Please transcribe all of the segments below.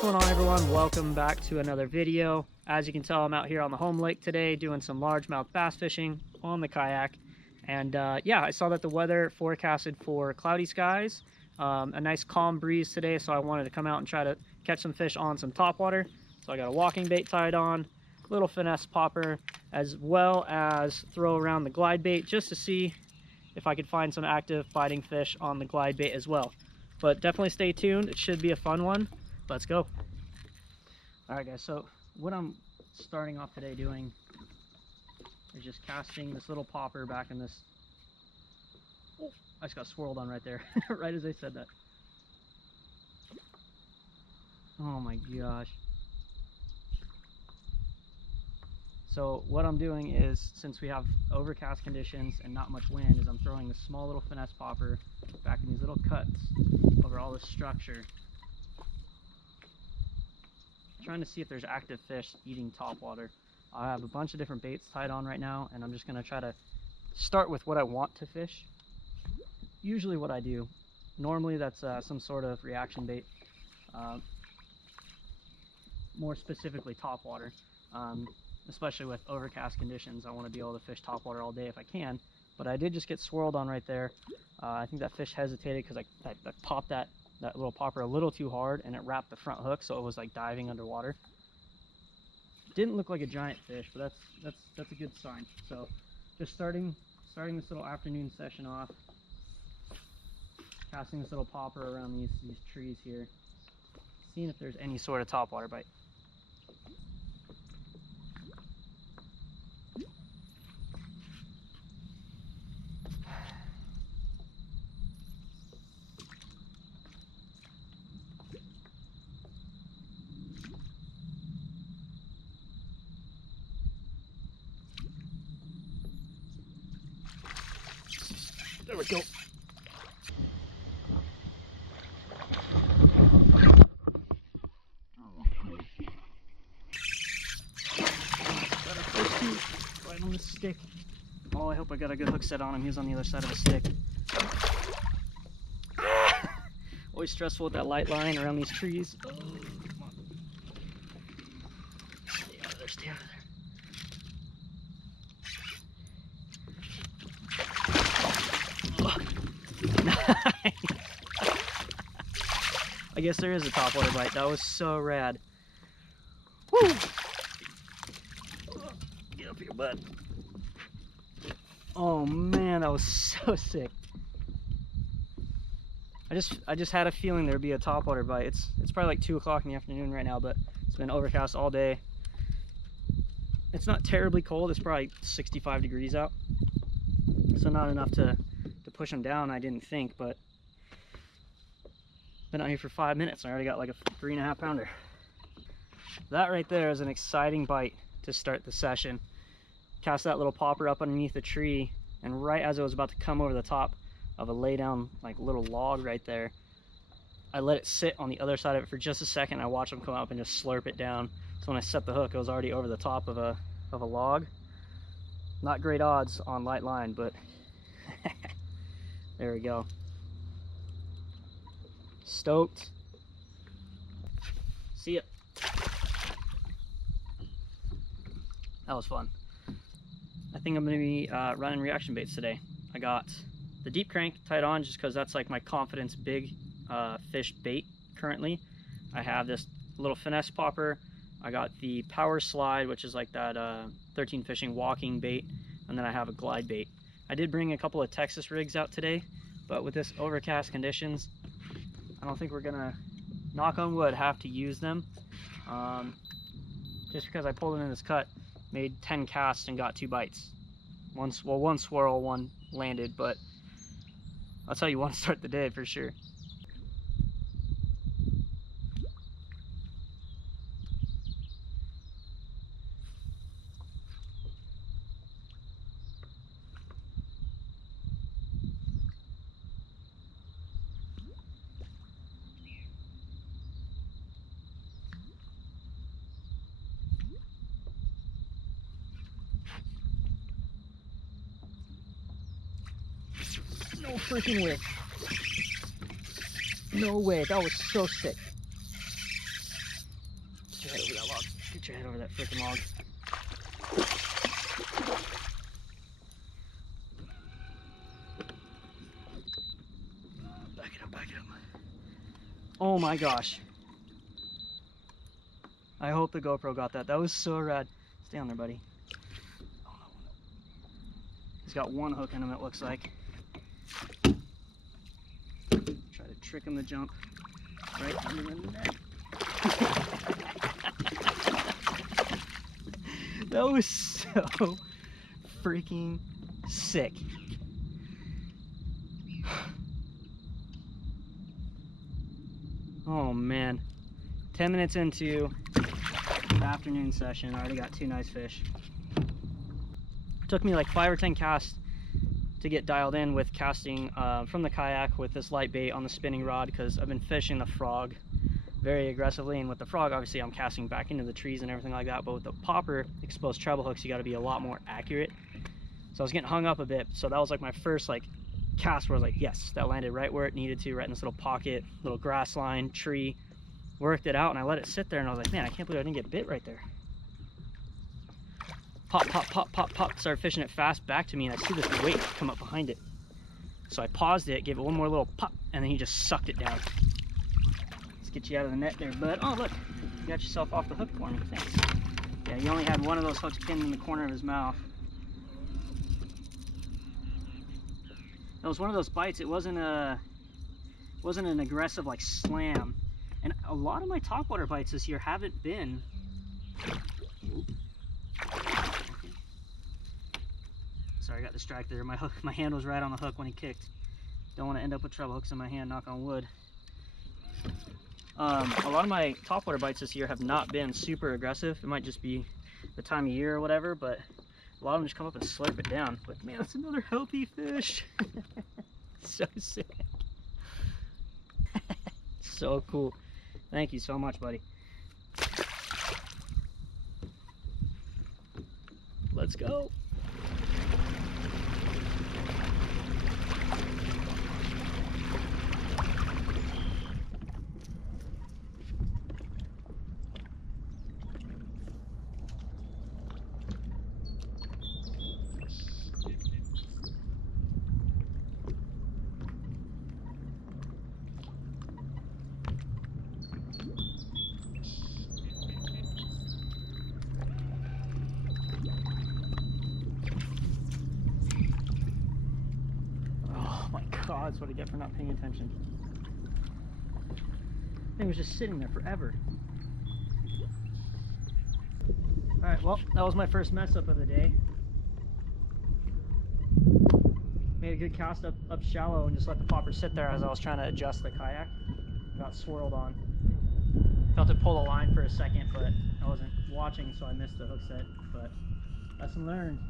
going on, everyone? Welcome back to another video. As you can tell, I'm out here on the home lake today doing some largemouth bass fishing on the kayak. And yeah, I saw that the weather forecasted for cloudy skies, a nice calm breeze today, so I wanted to come out and try to catch some fish on some topwater. So I got a walking bait tied on, little finesse popper, as well as throw around the glide bait just to see if I could find some active biting fish on the glide bait as well. But definitely stay tuned. It should be a fun one. Let's go. All right, guys, so what I'm starting off today doing is just casting this little popper back in this. Oh, I just got swirled on right there, right as I said that. Oh my gosh. So what I'm doing is, since we have overcast conditions and not much wind, is I'm throwing this small little finesse popper back in these little cuts over all this structure, trying to see if there's active fish eating topwater. I have a bunch of different baits tied on right now, and I'm just going to try to start with what I want to fish. Usually what I do, normally that's some sort of reaction bait, more specifically topwater. Especially with overcast conditions, I want to be able to fish topwater all day if I can. But I did just get swirled on right there. I think that fish hesitated because I popped that little popper a little too hard, and it wrapped the front hook, so it was like diving underwater. Didn't look like a giant fish, but that's a good sign. So just starting this little afternoon session off, casting this little popper around these trees here, seeing if there's any sort of topwater bite. There we go. Got a fish too, right on the stick. Oh, I hope I got a good hook set on him. He's on the other side of the stick. Always stressful with that light line around these trees. Oh, come on. Stay out of there, stay out of there. I guess there is a topwater bite. That was so rad. Woo! Get up here, bud. Oh man, that was so sick. I just had a feeling there'd be a topwater bite. It's probably like 2 o'clock in the afternoon right now, but it's been overcast all day. It's not terribly cold. It's probably 65 degrees out, so not enough to push them down, I didn't think, but been out here for 5 minutes. I already got like a 3.5 pounder. That right there is an exciting bite to start the session. Cast that little popper up underneath the tree, and right as it was about to come over the top of a lay down like little log right there, I let it sit on the other side of it for just a second. I watched them come up and just slurp it down. So when I set the hook, it was already over the top of a log. Not great odds on light line, but there we go. Stoked. See ya. That was fun. I think I'm going to be running reaction baits today. I got the deep crank tied on just because that's like my confidence big fish bait currently. I have this little finesse popper. I got the power slide, which is like that 13 fishing walking bait, and then I have a glide bait. I did bring a couple of Texas rigs out today, but with this overcast conditions, I don't think we're gonna, knock on wood, have to use them. Just because I pulled it in this cut, made 10 casts and got 2 bites. One swirl, one landed, but that's how you want to start the day for sure. No freaking way. No way, that was so sick. your head over that freaking log. Back it up, back it up. Oh my gosh. I hope the GoPro got that. That was so rad. Stay on there, buddy. Oh, no. He's got one hook in him, it looks like. Try to trick him to jump right under the net. That was so freaking sick. Oh man. 10 minutes into the afternoon session, I already got 2 nice fish. It took me like 5 or 10 casts to get dialed in with casting from the kayak with this light bait on the spinning rod, because I've been fishing the frog very aggressively, and with the frog obviously I'm casting back into the trees and everything like that, but with the popper exposed treble hooks you got to be a lot more accurate. So I was getting hung up a bit, so that was like my first like cast where I was like, yes, that landed right where it needed to, right in this little pocket, little grass line, tree. Worked it out, and I let it sit there, and I was like, man, I can't believe I didn't get bit right there. Pop, pop, pop, pop, pop. Started fishing it fast back to me, and I see this weight come up behind it. So I paused it, gave it one more little pop, and then he just sucked it down. Let's get you out of the net there, bud. Oh, look, you got yourself off the hook for me. Thanks. Yeah, he only had one of those hooks pinned in the corner of his mouth. It was one of those bites. It wasn't an aggressive like slam. And a lot of my topwater bites this year haven't been. Sorry, I got distracted there. My hand was right on the hook when he kicked. Don't want to end up with treble hooks in my hand, knock on wood. A lot of my topwater bites this year have not been super aggressive. It might just be the time of year or whatever, but a lot of them just come up and slurp it down. But man, that's another healthy fish. So sick. So cool. Thank you so much, buddy. Let's go. God, that's what I get for not paying attention. Thing was just sitting there forever. Alright, well, that was my first mess up of the day. Made a good cast up shallow and just let the popper sit there as I was trying to adjust the kayak. Got swirled on. Felt it pull the line for a second, but I wasn't watching, so I missed the hook set. But lesson learned.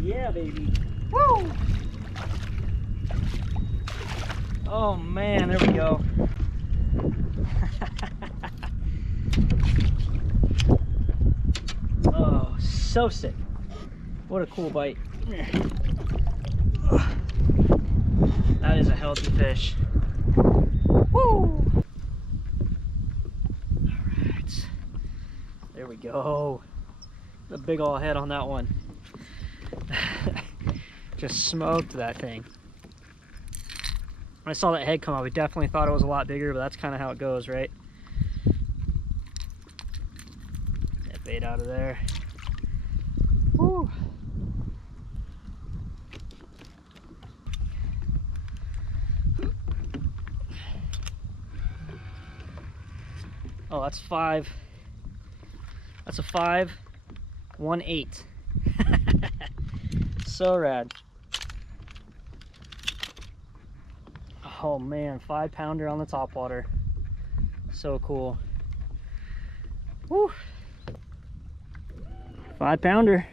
Yeah, baby. Woo! Oh man, there we go. Oh, so sick. What a cool bite. That is a healthy fish. Woo! go. The big ol' head on that one. Just smoked that thing. When I saw that head come up, I definitely thought it was a lot bigger, but that's kind of how it goes, right? Get bait out of there. Woo. Oh, that's 5. That's a 5.18. So rad. Oh man, 5-pounder on the topwater. So cool. Woo. 5-pounder.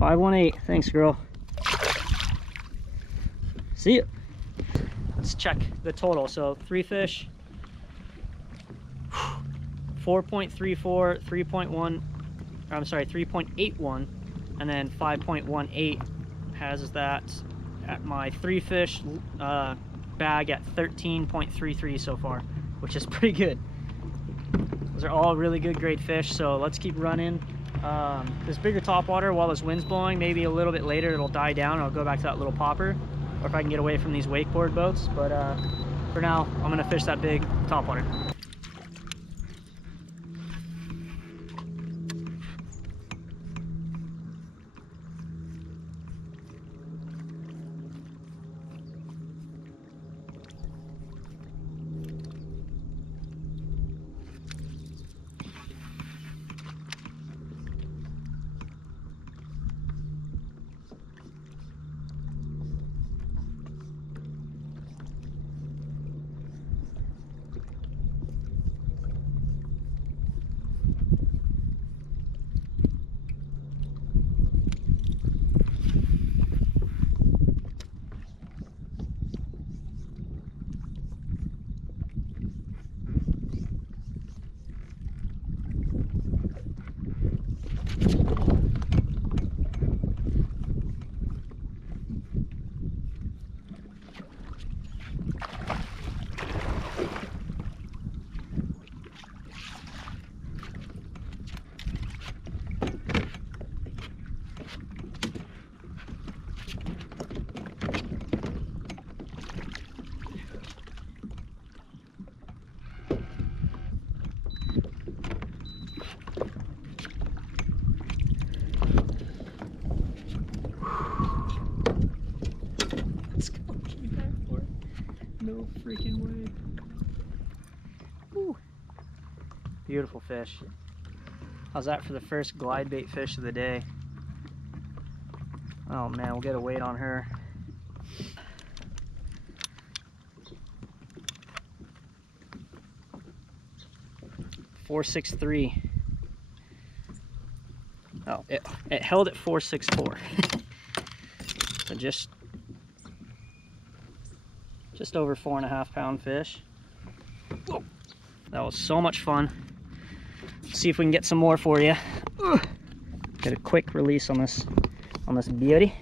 5.18. Thanks, girl. See ya. Let's check the total. So 3 fish. 4.34, 3.1, I'm sorry, 3.81, and then 5.18 has that at my 3 fish bag at 13.33 so far, which is pretty good. Those are all really good grade fish, so let's keep running. This bigger topwater, while this wind's blowing, maybe a little bit later it'll die down and I'll go back to that little popper, or if I can get away from these wakeboard boats, but for now, I'm gonna fish that big topwater. No freaking way. Woo. Beautiful fish. How's that for the first glide bait fish of the day? Oh man, we'll get a weight on her. .463. Oh, it held at 464. So just over 4.5 pound fish. Whoa. That was so much fun. Let's see if we can get some more for you. Get a quick release on this beauty.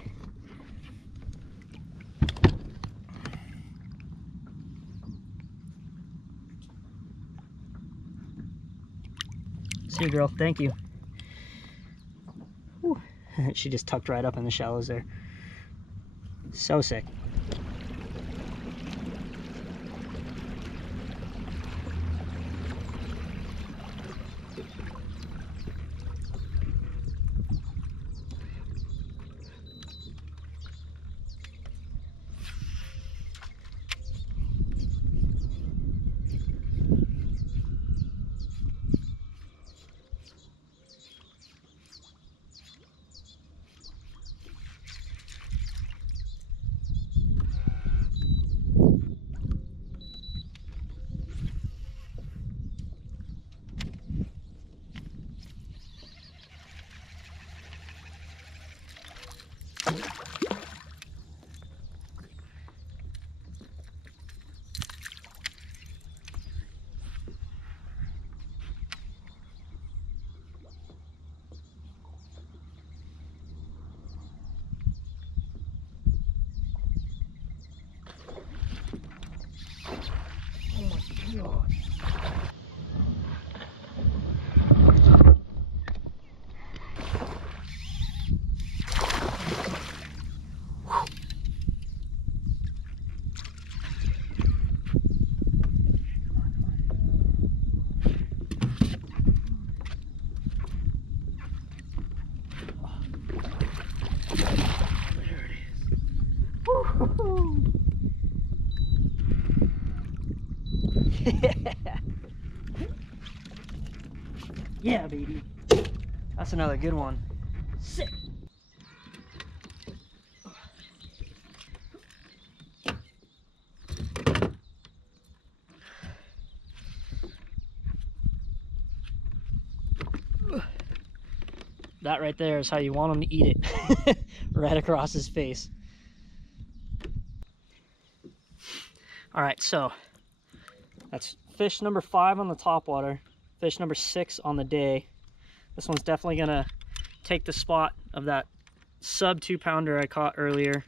See you, girl. Thank you. Whew. She just tucked right up in the shallows there. So sick. Yeah, baby. That's another good one. Sick. That right there is how you want him to eat it. Right across his face. All right, so that's fish number 5 on the topwater, fish number 6 on the day. This one's definitely gonna take the spot of that sub 2-pounder I caught earlier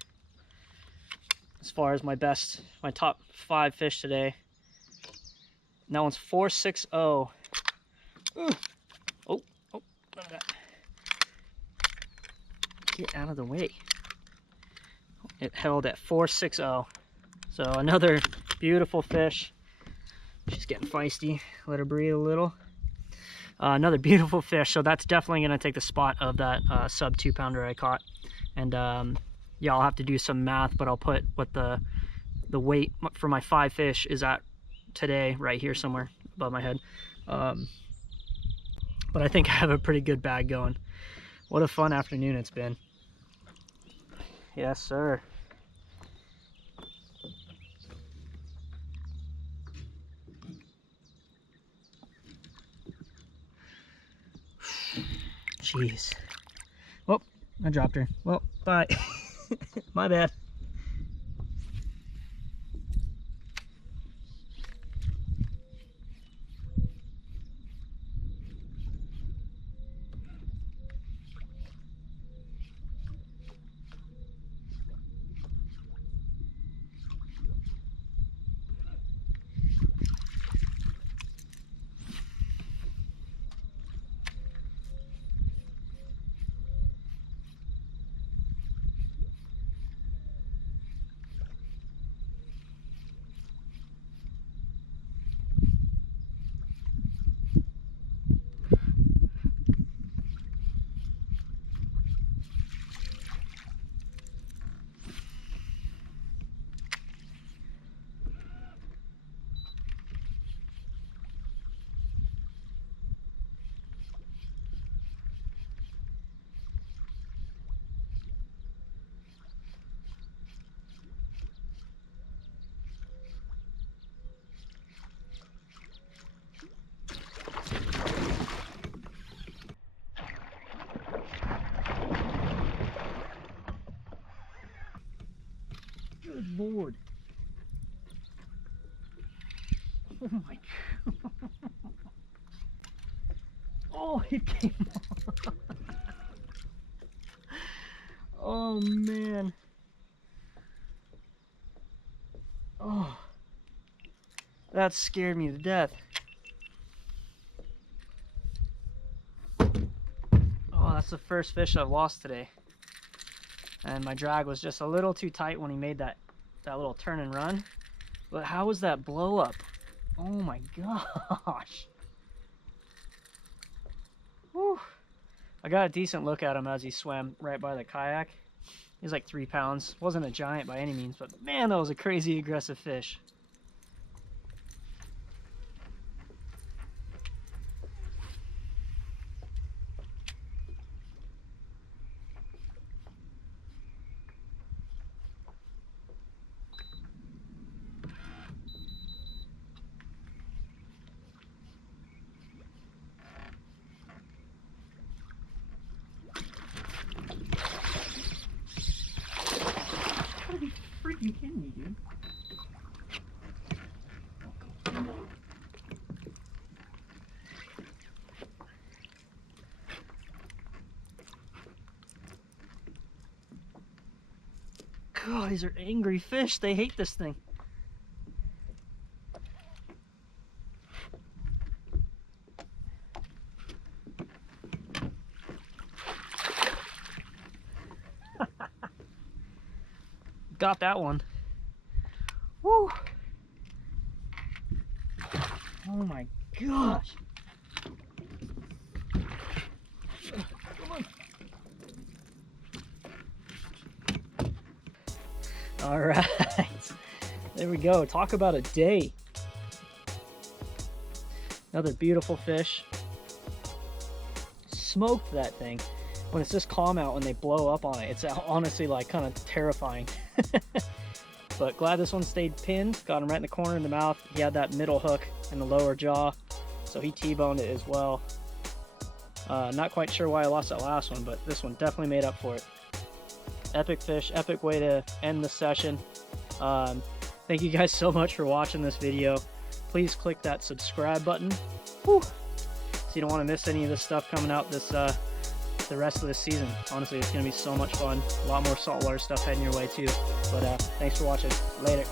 as far as my top 5 fish today. And that one's 460. Oh, none of that. Get out of the way. It held at 460. So another beautiful fish. She's getting feisty. Let her breathe a little. Another beautiful fish. So that's definitely going to take the spot of that sub 2-pounder I caught. And yeah, I'll have to do some math, but I'll put what the weight for my 5 fish is at today right here somewhere above my head. But I think I have a pretty good bag going. What a fun afternoon it's been. Yes, sir. Jeez. Oh, I dropped her. Well, bye. My bad. Good Lord. Oh my God. Oh, it came off. Oh man. Oh, that scared me to death. Oh, that's the first fish I've lost today. And my drag was just a little too tight when he made that little turn and run. But how was that blow up? Oh my gosh. Whew. I got a decent look at him as he swam right by the kayak. He's like 3 pounds. Wasn't a giant by any means, but man, that was a crazy aggressive fish. Gotta be freaking kidding me, dude. God, these are angry fish. They hate this thing. Got that one. Woo! Oh my gosh. Come on. All right. There we go. Talk about a day. Another beautiful fish. Smoked that thing. When it's this calm out, when they blow up on it, it's honestly like kind of terrifying. But glad this one stayed pinned. Got him right in the corner in the mouth. He had that middle hook in the lower jaw, so he T-boned it as well. Not quite sure why I lost that last one, but this one definitely made up for it. Epic fish, epic way to end the session. Thank you guys so much for watching this video. Please click that subscribe button. Whew. So you don't want to miss any of this stuff coming out this the rest of this season. Honestly, it's going to be so much fun. A lot more saltwater stuff heading your way too. But thanks for watching. Later.